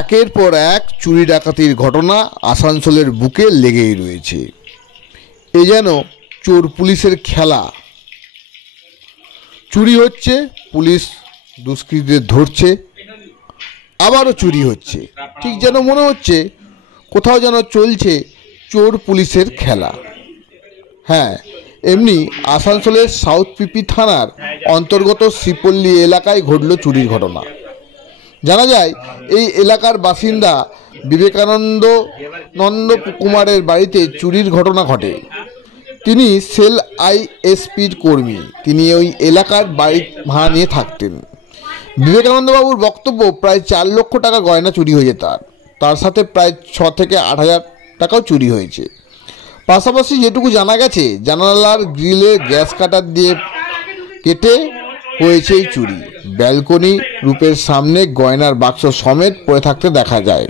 একের পর এক চুরি ডাকাতির ঘটনা আসানসোলের বুকে লেগেই রয়েছে। এ যেন চোর পুলিশের খেলা। চুরি হচ্ছে, পুলিশ দুষ্কৃতীদের ধরছে, আবারও চুরি হচ্ছে। ঠিক যেন মনে হচ্ছে কোথাও যেন চলছে চোর পুলিশের খেলা। হ্যাঁ, এমনি আসানসোলের সাউথ পিপি থানার অন্তর্গত শ্রীপল্লী এলাকায় ঘটল চুরির ঘটনা। জানা যায় এই এলাকার বাসিন্দা বিবেকানন্দ কুমারের বাড়িতে চুরির ঘটনা ঘটে। তিনি সেল আইএসপির কর্মী। তিনি ওই এলাকার বাড়ি ভাড়া নিয়ে থাকতেন। বিবেকানন্দবাবুর বক্তব্য, প্রায় 4 লক্ষ টাকা গয়না চুরি হয়েছে তার সাথে প্রায় 6 থেকে 8 হাজার টাকাও চুরি হয়েছে। পাশাপাশি যেটুকু জানা গেছে, জানালার গ্রিলে গ্যাস কাটার দিয়ে কেটে হয়েছে এই চুরি। ব্যালকনি রূপের সামনে গয়নার বাক্স সমেত পড়ে থাকতে দেখা যায়।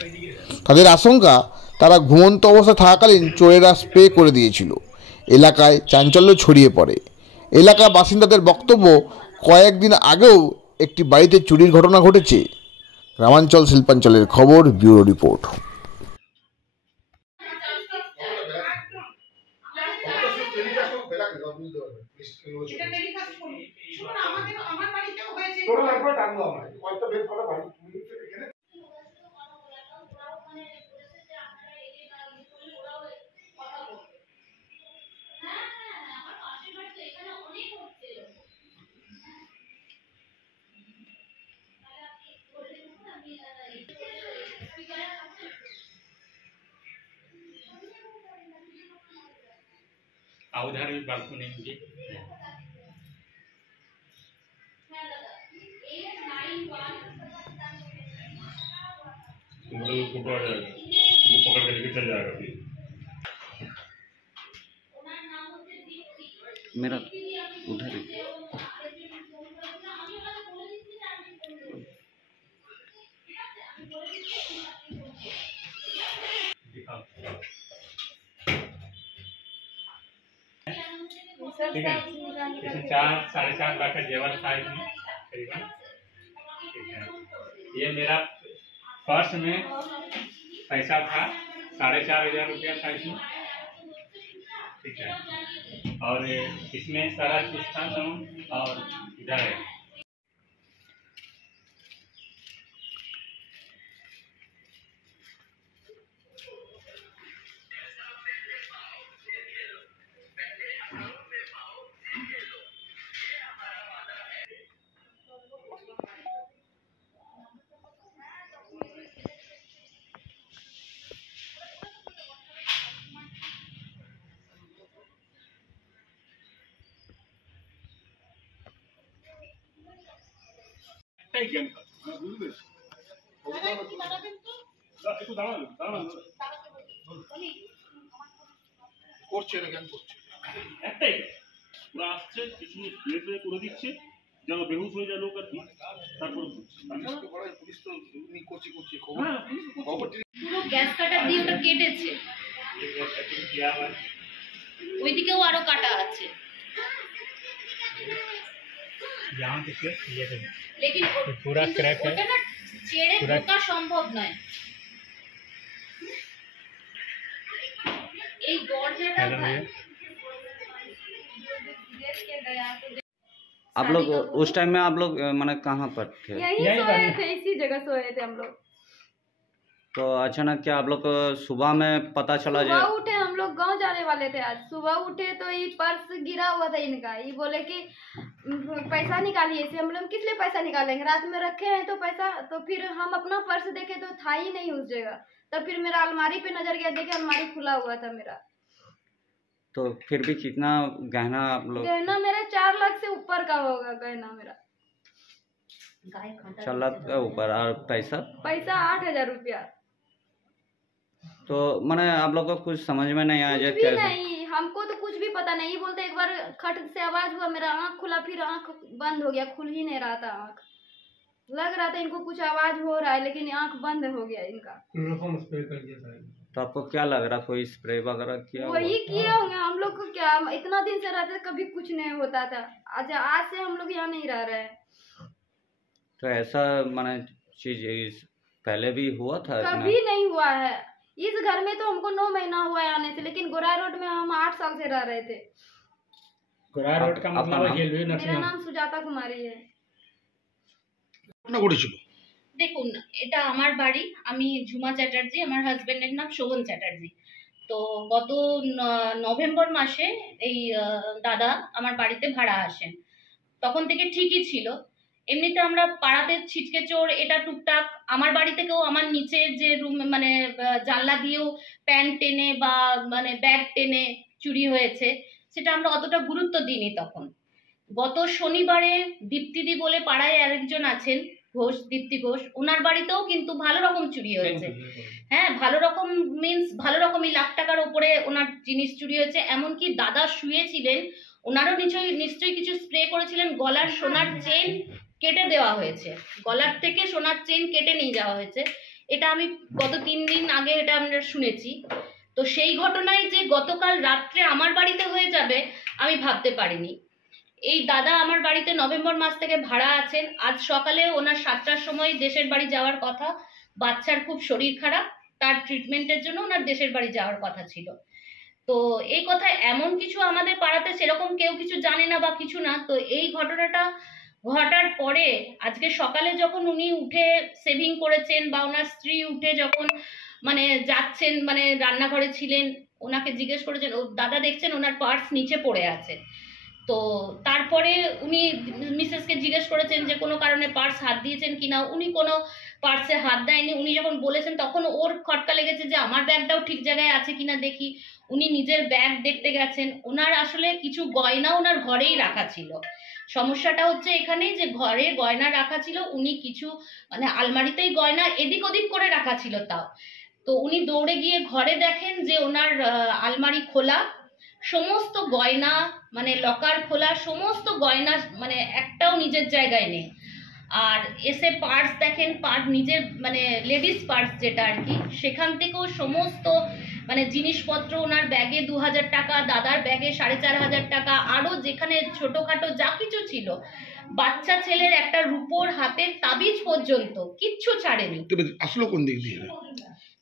তাদের আশঙ্কা, তারা ঘুমন্ত অবস্থায় থাকাকালীন চোরেরা স্প্রে করে দিয়েছিল। এলাকায় চাঞ্চল্য ছড়িয়ে পড়ে। এলাকা বাসিন্দাদের বক্তব্য, কয়েকদিন আগেও একটি বাড়িতে চুরির ঘটনা ঘটেছে। গ্রামাঞ্চল শিল্পাঞ্চলের খবর, ব্যুরো রিপোর্ট। उधर भी बालकनी में पकड़ के लेके चल जाएगा। मेरा उधर ठीक है, इसमें 4-4.5 लाख का जेवर था इसमें करीबन। ठीक है, ये मेरा पर्स में पैसा था, 4,500 रुपया था इसमें। ठीक है, और इसमें सारा चीज था और इधर है। একটাই পুরো আসছে, কিছু স্প্রে করে দিচ্ছে যেন বেহুশ হয়ে যায় লোক আর কি। তারপর পুলিশ তো করছে খবর পুরো গ্যাস কাটার দিয়ে ওটা কেটেছে, ওইদিকেও আরো কাটা আছে। यहाँ किसके ये थे, लेकिन पूरा क्रैक है, ना चेहरे ढोका संभव नয়। এই দরজাটা आप लोग उस टाइम में आप लोग माने कहाँ पर थे? यहीं सोए थे, इसी जगह सोए थे हम लोग। तो अचानक क्या आप लोग को सुबह में पता चला? सुबह उठे, हम लोग गांव जाने वाले थे आज। सुबह उठे तो ये पर्स गिरा हुआ था इनका। ये बोले कि पैसा निकालिए। इसे हम लोग किस लिए पैसा निकालेंगे, रात में रखे हैं तो पैसा। तो फिर हम अपना पर्स देखे तो था ही नहीं उस जगह। तब फिर मेरा अलमारी पे नजर गया, देखे अलमारी खुला हुआ था मेरा। तो फिर भी कितना गहना आप लोग? गहना मेरा 4 लाख से ऊपर का होगा गहना मेरा। 4 लाख का ऊपर। और पैसा 8,000 रुपया। तो माने आप लोग को कुछ समझ में नहीं आया? कुछ भी नहीं, हमको तो कुछ भी पता नहीं। बोलते एक बार खट से आवाज हुआ, मेरा आँख खुला, फिर आँख बंद हो गया, खुल ही नहीं रहा था आँख। लग रहा था इनको कुछ आवाज हो रहा है, लेकिन आँख बंद हो गया इनका। तो आपको क्या लग रहा, कोई स्प्रे वगैरह किया? वही किए होंगे। हम लोग को क्या, इतना दिन से रहते कभी कुछ नहीं होता था। आज से हम लोग यहाँ नहीं रह रहे हैं। तो ऐसा माने चीज पहले भी हुआ था इतना? कभी नहीं हुआ है। इस घर में तो हमको 9 महीना हुआ है आने से, लेकिन गोरा रोड में हम 8 साल से रह रहे थे। गोरा रोड का आपका मतलब नाम? रेलवे मेरा नर्सिंग नाम सुजाता कुमारी है। ঘটনা ঘটেছিল। দেখুন, এটা আমার বাড়ি, আমি ঝুমা চ্যাটার্জি, আমার হাজবেন্ডের নাম শোভন চ্যাটার্জি। তো গত নভেম্বর মাসে এই দাদা আমার বাড়িতে ভাড়া আসেন। তখন থেকে ঠিকই ছিল। এমনিতে আমরা পাড়াতে ছিটকে চোর এটা টুকটাক, আমার বাড়ি থেকেও আমার নিচে যে রুম মানে জানলা দিয়েও প্যান্ট টেনে বা মানে ব্যাগ টেনে চুরি হয়েছে, সেটা আমরা অতটা গুরুত্ব দিইনি তখন। গত শনিবারে দীপ্তিদি বলে পাড়ায় আরেকজন আছেন ঘোষ, দীপ্তি ঘোষ, ওনার বাড়িতেও কিন্তু ভালো রকম চুরি হয়েছে। হ্যাঁ, ভালো রকম মিন্স ভালো রকমই লাখ টাকার উপরে ওনার জিনিস চুরি হয়েছে। এমনকি দাদা শুয়েছিলেন, ওনারও নিশ্চয়ই কিছু স্প্রে করেছিলেন, গলার সোনার চেন কেটে দেওয়া হয়েছে, গলার থেকে সোনার চেন কেটে নিয়ে যাওয়া হয়েছে। এটা আমি গত 3 দিন আগে এটা আমরা শুনেছি। তো সেই ঘটনায় যে গতকাল রাত্রে আমার বাড়িতে হয়ে যাবে আমি ভাবতে পারিনি। এই দাদা আমার বাড়িতে নভেম্বর মাস থেকে ভাড়া আছেন। আজ সকালে ওনার 7টার সময় দেশের বাড়ি যাওয়ার কথা, বাচ্চার খুব শরীর খারাপ, তার ট্রিটমেন্টের জন্য ওনার দেশের বাড়ি যাওয়ার কথা ছিল। তো এই কথা এমন কিছু আমাদের পাড়াতে সেরকম কেউ কিছু জানে না বা কিছু না। তো এই ঘটনাটা ঘটার পরে আজকে সকালে যখন উনি উঠে সেভিং করেছেন বা ওনার স্ত্রী উঠে যখন মানে যাচ্ছেন, মানে রান্নাঘরে ছিলেন, ওনাকে জিজ্ঞেস করেছেন, ও দাদা দেখছেন ওনার পার্স নিচে পড়ে আছে। তো তারপরে উনি মিসেসকে জিজ্ঞেস করেছেন যে কোনো কারণে পার্স হাত দিয়েছেন কিনা, উনি কোনো পার্সে হাত দেয়নি। উনি যখন বলেছেন তখন ওর খটকা লেগেছে যে আমার ব্যাগটাও ঠিক জায়গায় আছে কিনা দেখি। উনি নিজের ব্যাগ দেখতে গেছেন। ওনার আসলে কিছু গয়না ওনার ঘরেই রাখা ছিল। সমস্যাটা হচ্ছে এখানেই যে ঘরে গয়না রাখা ছিল, উনি কিছু মানে আলমারিতেই গয়না এদিক ওদিক করে রাখা ছিল তাও। তো উনি দৌড়ে গিয়ে ঘরে দেখেন যে ওনার আলমারি খোলা, সমস্ত গয়না মানে লকার খোলা, সমস্ত গয়না মানে একটাও নিজের জায়গায় নেই। আর এসে পার্স দেখেন, পার্স নিজের মানে লেডিস পার্স যেটা আর কি, সেখান থেকেও সমস্ত মানে জিনিসপত্র ওনার ব্যাগে 2000 টাকা, দাদার ব্যাগে 4500 টাকা, আরও যেখানে ছোটোখাটো যা কিছু ছিল, বাচ্চা ছেলের একটা রূপোর হাতের তাবিজ পর্যন্ত কিচ্ছু ছাড়েনি। আসলে কোন দিক দিয়ে?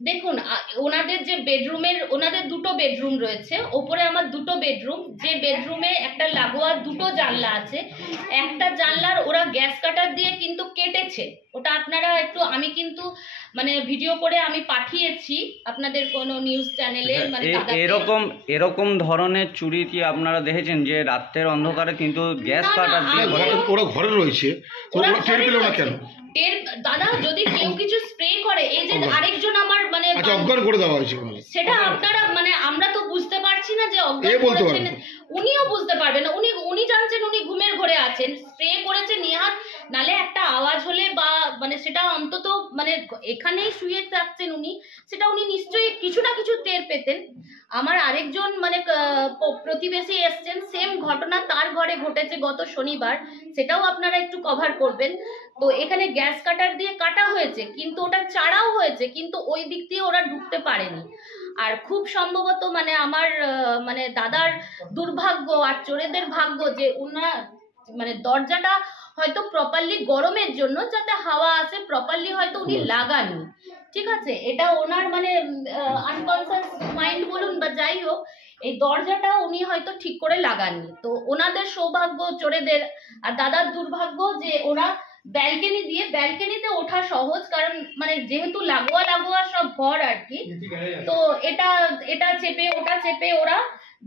দেখুন, ওনাদের যে বেডরুমের, ওনাদের 2টো বেডরুম রয়েছে, ওপরে আমার 2টো বেডরুম, যে বেডরুমে একটা লাগোয়া 2টো জানলা আছে, একটা জানলার ওরা গ্যাস কাটার দিয়ে কিন্তু কেটেছে। ওটা আপনারা একটু, আমি কিন্তু মানে ভিডিও করে আমি পাঠিয়েছি আপনাদের কোনো নিউজ চ্যানেলে। মানে এরকম ধরনের চুরি কি আপনারা দেখেছেন যে রাতের অন্ধকারে কিন্তু গ্যাস কাটার দিয়ে? ওরা ঘরে রয়েছে, ওরা টের পেল না কেন? দাদা যদি কেউ কিছু স্প্রে করে, এই যে আরেকজন আমার মানে অজ্ঞান করে দেওয়া হয়েছে, সেটা আপনারা মানে আমরা তো বুঝতে পারছি না যে অজ্ঞান করেছেন, উনিও বুঝতে পারবেন না। উনি জানছেন উনি ঘুমের ঘরে আছেন, স্প্রে করেছে নেহাত, নালে একটা আওয়াজ হলে বা মানে সেটা অন্তত মানে এখানেই শুয়ে থাকছেন উনি, সেটা উনি নিশ্চয়ই কিছু না কিছু টের পেতেন। আমার আরেকজন মানে প্রতিবেশী এসছেন, সেম ঘটনা তার ঘরে ঘটেছে গত শনিবার, সেটাও আপনারা একটু কভার করবেন। তো এখানে গ্যাস কাটার দিয়ে কাটা হয়েছে, কিন্তু ওটা চাড়াও হয়েছে, কিন্তু ওই দিক দিয়ে ওরা ঢুকতে পারেনি। আর খুব সম্ভবত মানে আমার মানে দাদার দুর্ভাগ্য আর চোরেদের ভাগ্য যে ওনার মানে দরজাটা হয়তো প্রপারলি গরমের জন্য যাতে হাওয়া আসে প্রপারলি হয়তো উনি লাগাননি, ঠিক আছে, এটা ওনার মানে আনকনসিয়াস মাইন্ড বলুন বা যাই হোক, এই দরজাটা উনি হয়তো ঠিক করে লাগাননি। তো ওনাদের সৌভাগ্য চোরেদের, আর দাদার দুর্ভাগ্য যে ওরা ব্যালকনিতে ওঠা সহজ, কারণ মানে যেহেতু লাগোয়া সব ঘর আর কি, তো এটা চেপে ওটা চেপে ওরা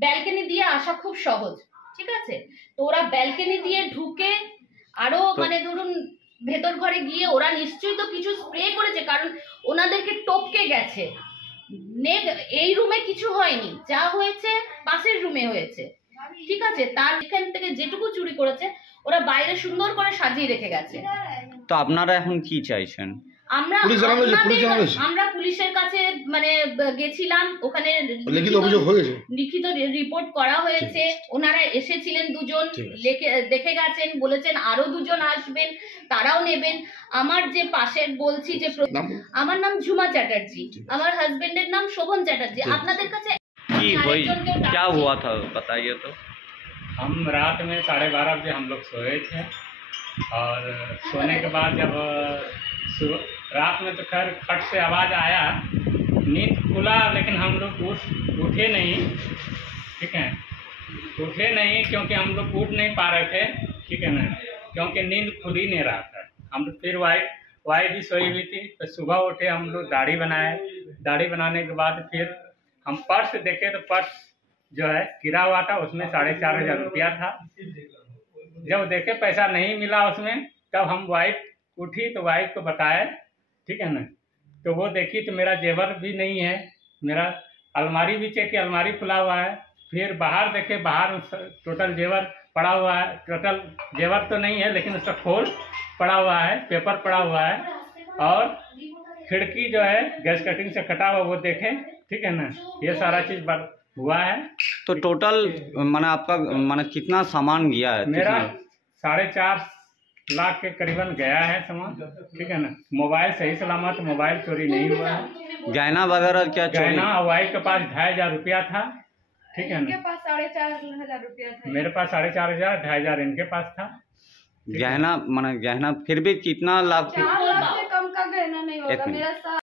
ব্যালকনি দিয়ে আসা খুব সহজ, ঠিক আছে। তো ওরা ব্যালকনি দিয়ে ঢুকে আরো মানে ধরুন ভেতর ঘরে গিয়ে ওরা নিশ্চয়ই তো কিছু স্প্রে করেছে, কারণ ওনাদেরকে টপকে গেছে। এই রুমে কিছু হয়নি, যা হয়েছে পাশের রুমে হয়েছে, ঠিক আছে। তার এখান থেকে যেটুকু চুরি করেছে ওরা বাইরে সুন্দর করে সাজিয়ে রেখে গেছে। তো আপনারা এখন কি চাইছেন? আমরা পুলিশের কাছে মানে গেছিলাম, ওখানে লিখিত রিপোর্ট করা হয়েছে, ওনারা এসেছিলেন, 2জন দেখে গেছেন, বলেছেন আরো 2জন আসবেন, তারাও নেবেন। আমার যে পাশের বলছি যে আমার নাম ঝুমা চ্যাটার্জি, আমার হাজবেন্ডের নাম শোভন চ্যাটার্জি। আপনাদের কাছে क्या हुआ था बताइए तो। हम रात में 12:30 बजे हम लोग सोए थे, और सोने के बाद जब रात में तो खैर खट से आवाज़ आया, नींद खुला, लेकिन हम लोग उठे नहीं, ठीक है, उठे नहीं क्योंकि हम लोग उठ नहीं पा रहे थे, ठीक है ना, क्योंकि नींद खुल ही नहीं रहा था। हम लोग फिर वाइफ भी सोई हुई थी, तो सुबह उठे, हम लोग दाढ़ी बनाए, दाढ़ी बनाने के बाद फिर हम पर्स देखे तो पर्स जो है गिरा हुआ था, उसमें 4,500 रुपया था। जब देखे पैसा नहीं मिला उसमें, तब हम वाइफ उठी तो वाइफ को बताए, ठीक है ना, तो वो देखी तो मेरा जेवर भी नहीं है, मेरा अलमारी भी चेक की, अलमारी खुला हुआ है। फिर बाहर देखे, बाहर टोटल जेवर पड़ा हुआ है, टोटल जेवर तो नहीं है लेकिन उसका खोल पड़ा हुआ है, पेपर पड़ा हुआ है, और खिड़की जो है गैस कटिंग से कटा हुआ वो देखे, ठीक है ना, ये सारा चीज़ हुआ है। तो टोटल माने आपका माने कितना सामान गया है? मेरा 4.5 लाख के करीबन गया है सामान, ठीक है ना। मोबाइल सही सलामत, मोबाइल चोरी नहीं हुआ है। गहना वगैरह क्या चोरी? गहना वाइफ के पास 2,500 रुपया था, ठीक है इनके ना। पास 4,500 रुपया था। मेरे पास 4,500, 2,500 इनके पास था। गहना माने गहना फिर भी कितना लाख? 4 लाख से कम का गहना नहीं एक होगा मिनट। मेरा।